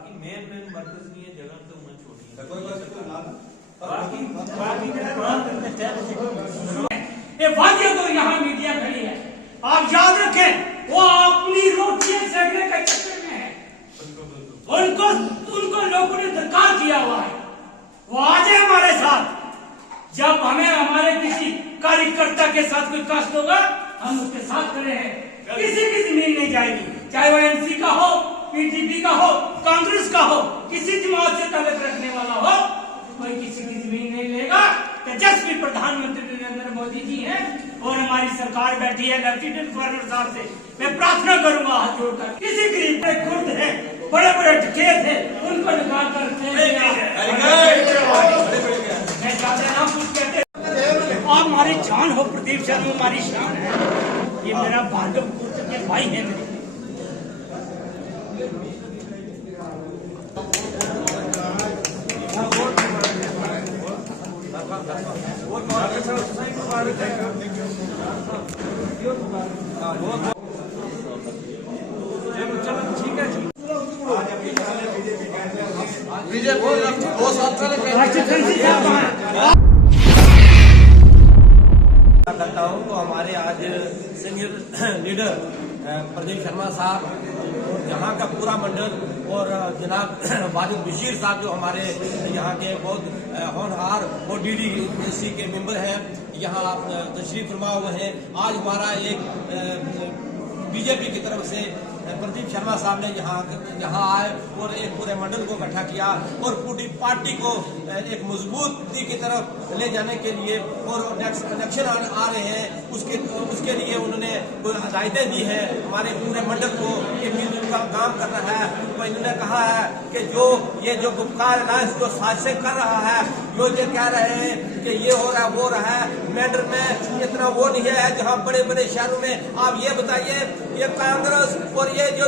बाकी मेन मरकज नहीं है जगह तो मैं छोड़ी ये वादिया तो यहाँ मीडिया खड़ी है, आप याद रखें वो अपनी रोटियां सेकने के चक्कर में है। उनको लोगों ने धक्कार किया हुआ है, वो आज है हमारे साथ। जब हमें हमारे किसी कार्यकर्ता के साथ कोई कष्ट होगा हम उसके साथ खड़े हैं। किसी की जमीन नहीं जाएगी, चाहे वो एनसी का हो, पीटीपी का हो, कांग्रेस का हो, किसी जमात से ताल्लुक रखने वाला हो, कोई किसी की जमीन नहीं लेगा। तेजस्वी प्रधानमंत्री नरेंद्र मोदी जी हैं और हमारी सरकार बैठी है। लेफ्टिनेंट गवर्नर साहब से मैं प्रार्थना करूंगा हाथ जोड़कर, किसी गरीब पे खुद है, बड़े बड़े डकैत है, उनको निकाल कर आप हमारी जान हो। प्रदीप शर्मा हमारी शान है, ये मेरा भागलपुर के भाई है मेरे। ठीक है जी, करता हूँ तो हमारे आज सीनियर लीडर प्रदीप शर्मा साहब और यहाँ का पूरा मंडल और जनाब वाजिद बशीर साहब जो हमारे यहाँ के बहुत होनहार और डीडीसी के मेंबर हैं, यहाँ तशरीफ फरमा हुए हैं। आज हमारा एक बीजेपी की तरफ से प्रदीप शर्मा साहब ने यहाँ आए और एक पूरे मंडल को इकट्ठा किया और पूरी पार्टी को एक मजबूती की तरफ ले जाने के लिए और इलेक्शन आ रहे हैं उसके लिए उन्होंने हिदायतें दी है हमारे पूरे मंडल को कि मिलजुल का काम करना है। तो इन्होंने कहा है कि जो गुपकार अलायंस जो साजिशें कर रहा है, जो ये कह रहे हैं कि ये हो रहा है वो रहा है, मैटर में इतना वो नहीं है जहाँ बड़े बड़े शहरों में। आप ये बताइए ये कांग्रेस और ये जो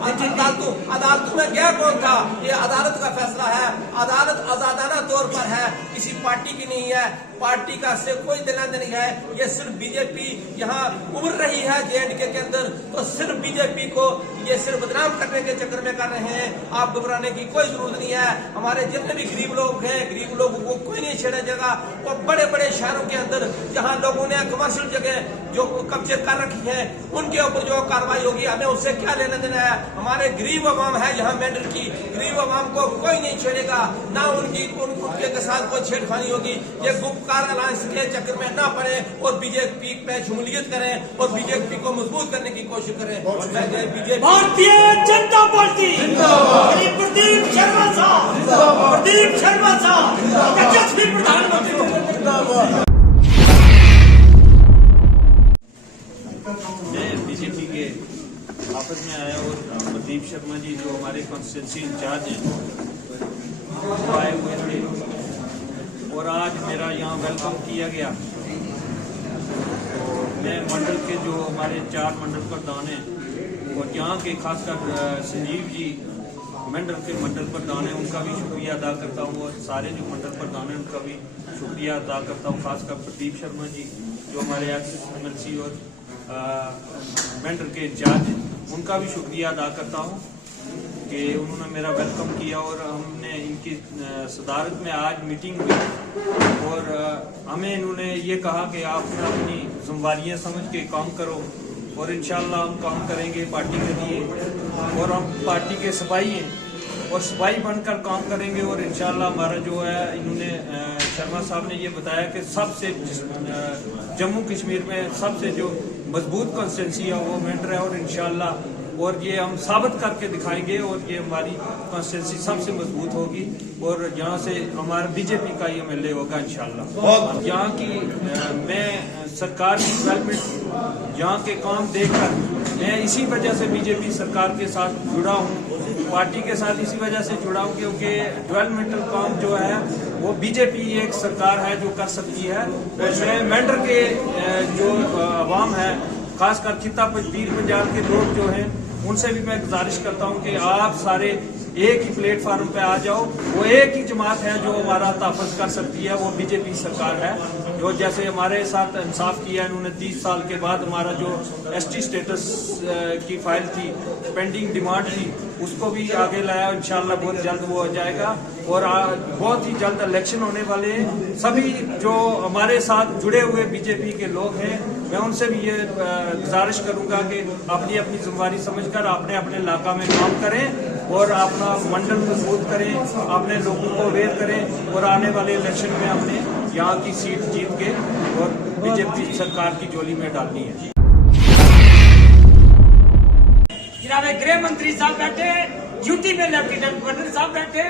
अदालतों में गया कौन था? ये अदालत का फैसला है, अदालत आजादाना तौर पर है, किसी पार्टी की नहीं है, पार्टी का से कोई देना नहीं है। ये सिर्फ बीजेपी यहाँ उभर रही है JNK के अंदर, तो सिर्फ बीजेपी को ये सिर्फ बदनाम करने के चक्कर में कर रहे हैं। आप घबराने की कोई जरूरत नहीं है। हमारे जितने भी गरीब लोग हैं, गरीब लोगों को कोई नहीं छेड़ेगा। वो बड़े बड़े शहरों के अंदर जहाँ लोगों ने कमर्शियल जगह जो कब्जे कर रखी है उनके ऊपर जो कार्रवाई होगी हमें उससे क्या लेना देना है। हमारे गरीब अवाम है यहाँ मेंढर की, गरीब अवाम को कोई नहीं छेड़ेगा, ना उनके साथ कोई छेड़खानी होगी। ये गुपकार अलायंस के चक्कर में ना पड़े और बीजेपी पे शमूलियत करें और बीजेपी को मजबूत करने की कोशिश करें। भारतीय जनता पार्टी प्रदीप शर्मा साहब, प्रदीप शर्मा साहब तेजस्वी प्रधानमंत्री। मैं बीजेपी के ऑफिस में आया और प्रदीप शर्मा जी जो हमारे कॉन्स्टिट्यूंसी इंचार्ज हैं वो आए हुए थे और आज मेरा यहाँ वेलकम किया गया। तो मैं मंडल के जो हमारे 4 मंडल प्रधान हैं और यहाँ के खासकर संजीव जी मंडल प्रधान हैं उनका भी शुक्रिया अदा करता हूँ और सारे जो मंडल प्रधान हैं उनका भी शुक्रिया अदा करता हूँ। खासकर प्रदीप शर्मा जी जो हमारे MLC और मंडल के इंचार्ज हैं उनका भी शुक्रिया अदा करता हूँ कि उन्होंने मेरा वेलकम किया और हमने इनकी सदारत में आज मीटिंग हुई और हमें इन्होंने ये कहा कि आप अपनी जिम्मेदारियाँ समझ के काम करो और इंशाल्लाह हम काम करेंगे पार्टी के लिए और हम पार्टी के सिपाही हैं और सिपाही बनकर काम करेंगे और इंशाल्लाह हमारा जो है इन्होंने शर्मा साहब ने ये बताया कि सबसे जम्मू कश्मीर में सबसे जो मजबूत कॉन्स्टिट्यूंसी है वो मेंढर है और इंशाल्लाह और ये हम साबित करके दिखाएंगे और ये हमारी कॉन्स्टिट्यूंसी सबसे मजबूत होगी और यहाँ से हमारा बीजेपी का ही MLA होगा इंशाल्लाह। यहाँ की मैं सरकार की डेवलपमेंट यहाँ के काम देखकर मैं इसी वजह से बीजेपी सरकार के साथ जुड़ा हूँ, पार्टी के साथ इसी वजह से जुड़ा हूँ क्योंकि डेवलपमेंटल काम जो है वो बीजेपी एक सरकार है जो कर सकती है। और मैं मेंढर के जो अवाम है खासकर खिता पीर पंजाब के लोग जो हैं उनसे भी मैं गुजारिश करता हूं कि आप सारे एक ही प्लेटफार्म पे आ जाओ। वो एक ही जमात है जो हमारा तहफ़्फ़ुज़ कर सकती है, वो बीजेपी सरकार है। जो जैसे हमारे साथ इंसाफ किया इन्होंने 30 साल के बाद, हमारा जो ST स्टेटस की फाइल थी, पेंडिंग डिमांड थी, उसको भी आगे लाया। इंशाल्लाह बहुत जल्द वो हो जाएगा। और बहुत ही जल्द इलेक्शन होने वाले हैं। सभी जो हमारे साथ जुड़े हुए बीजेपी के लोग हैं, मैं उनसे भी ये गुजारिश करूंगा कि अपनी अपनी जिम्मेदारी समझकर अपने अपने इलाका में काम करें और अपना मंडल मजबूत करें, अपने लोगों को अवेयर करें और आने वाले इलेक्शन में हमने यहाँ की सीट जीत के और बीजेपी सरकार की झोली में डालनी है। जनाब गृह मंत्री साहब बैठे, यूटी में लेफ्टिनेंट गवर्नर साहब बैठे,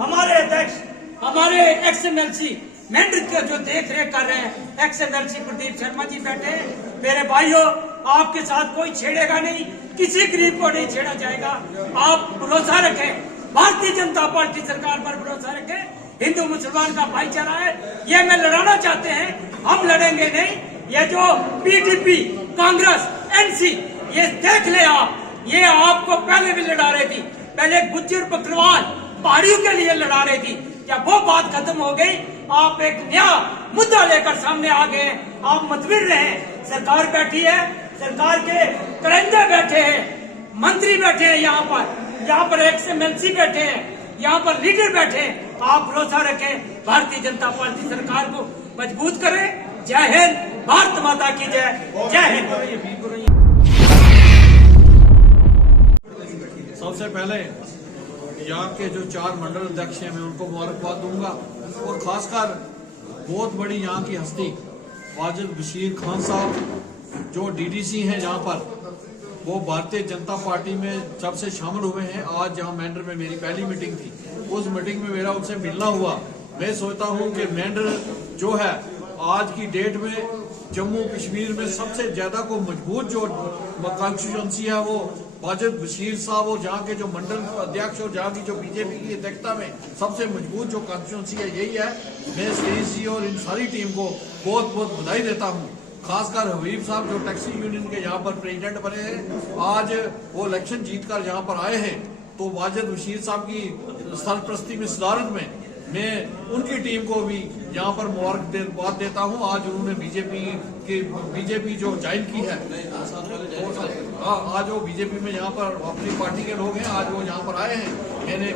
हमारे अध्यक्ष, हमारे XMLC मेंढर के जो देख रेख कर रहे हैं XMLC प्रदीप शर्मा जी बैठे। मेरे भाइयों, आपके साथ कोई छेड़ेगा नहीं, किसी गरीब को नहीं छेड़ा जाएगा। आप भरोसा रखें, भारतीय जनता पार्टी सरकार पर भरोसा रखें। हिंदू मुसलमान का भाईचारा है, ये मैं लड़ाना चाहते हैं, हम लड़ेंगे नहीं। ये जो PDP, कांग्रेस, NC, ये देख ले आप, ये आपको पहले भी लड़ा रही थी। पहले गुज्जर बकरवाल पहाड़ियों के लिए लड़ा रही थी। जब वो बात खत्म हो गई, आप एक नया मुद्दा लेकर सामने आ गए। आप मतभेद रहे, सरकार बैठी है, सरकार के करेंदे बैठे हैं, मंत्री बैठे हैं, यहाँ पर XMLC बैठे हैं, यहाँ पर लीडर बैठे हैं। आप भरोसा रखें, भारतीय जनता पार्टी सरकार को मजबूत करें। जय हिंद, भारत माता की जय, जय हिंद। सबसे पहले यहाँ के जो 4 मंडल अध्यक्ष हैं, मैं उनको मुबारकबाद दूंगा। और खासकर बहुत बड़ी यहाँ की हस्ती वाजिद बशीर खान साहब, जो DDC हैं यहाँ पर, वो भारतीय जनता पार्टी में जब से शामिल हुए हैं। आज जहाँ मेंढर में मेरी पहली मीटिंग थी, उस मीटिंग में मेरा उनसे मिलना हुआ। मैं सोचता हूँ कि मेंढर जो है आज की डेट में जम्मू कश्मीर में सबसे ज्यादा को मजबूत जो कॉन्स्टिट्यूंसी है वो वाजिद बशीर साहब, और जहाँ के जो मंडल अध्यक्ष और जहाँ की जो बीजेपी की अध्यक्षता में सबसे मजबूत जो कॉन्स्टिट्यूंसी है यही है। मैं सतीश जी और इन सारी टीम को बहुत बहुत बधाई देता हूँ। खासकर हबीब साहब जो टैक्सी यूनियन के यहाँ पर प्रेसिडेंट बने हैं, आज वो इलेक्शन जीतकर यहाँ पर आए हैं। तो वाजिद बशीर साहब की सरपरस्ती में, सदारत में मैं उनकी टीम को भी यहाँ पर मुबारकबाद देता हूँ। आज उन्होंने बीजेपी जो ज्वाइन की है, आज वो बीजेपी में यहाँ पर अपनी पार्टी के लोग हैं, आज वो यहाँ पर आए हैं।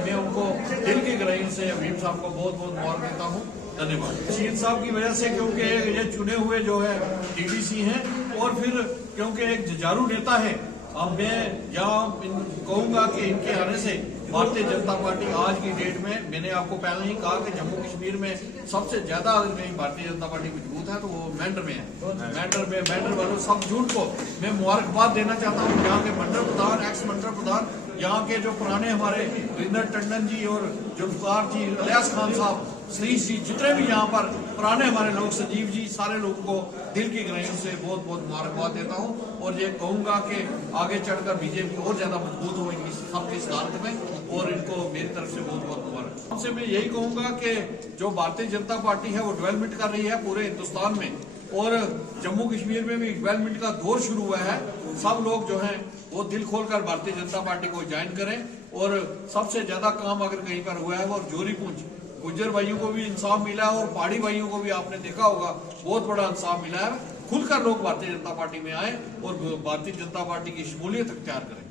मैं उनको दिल की गहराई से हबीब साहब को बहुत बहुत मुबारक देता हूँ। धन्यवाद। बशीर साहब की वजह से, क्योंकि ये चुने हुए जो है DDC हैं, और फिर क्योंकि एक जुझारू नेता है। अब मैं यहाँ कहूँगा कि इनके आने से भारतीय जनता पार्टी आज की डेट में, मैंने आपको पहले ही कहा कि जम्मू कश्मीर में सबसे ज्यादा अगर कहीं भारतीय जनता पार्टी मजबूत है तो वो मेंढर में है। मेंढर वालों सब झूठ को मैं मुबारकबाद देना चाहता हूँ। यहाँ के मंडल प्रधान, एक्स मंडल प्रधान, यहाँ के जो पुराने हमारे वीरेंद्र टंडन जी और जुल्फकार जी, इलियास खान साहब, सतीश जी, जितने भी यहाँ पर पुराने हमारे लोग, संजीव जी, सारे लोगों को दिल की गहराइयों से बहुत बहुत मुबारकबाद देता हूँ। और ये कहूँगा कि आगे चढ़कर बीजेपी और ज्यादा मजबूत होगी सबकी सदारत में, और इनको मेरी तरफ से बहुत बहुत मुबारक। हमसे मैं यही कहूँगा कि जो भारतीय जनता पार्टी है वो डेवलपमेंट कर रही है पूरे हिंदुस्तान में, और जम्मू कश्मीर में भी डेवलपमेंट का दौर शुरू हुआ है। सब लोग जो हैं वो दिल खोलकर भारतीय जनता पार्टी को ज्वाइन करें। और सबसे ज्यादा काम अगर कहीं पर हुआ है वो जोरी पूंछ, गुज्जर भाइयों को भी इंसाफ मिला है, और पहाड़ी भाइयों को भी आपने देखा होगा बहुत बड़ा इंसाफ मिला है। खुलकर लोग भारतीय जनता पार्टी में आए और भारतीय जनता पार्टी की शमूलियत अख्तियार करें।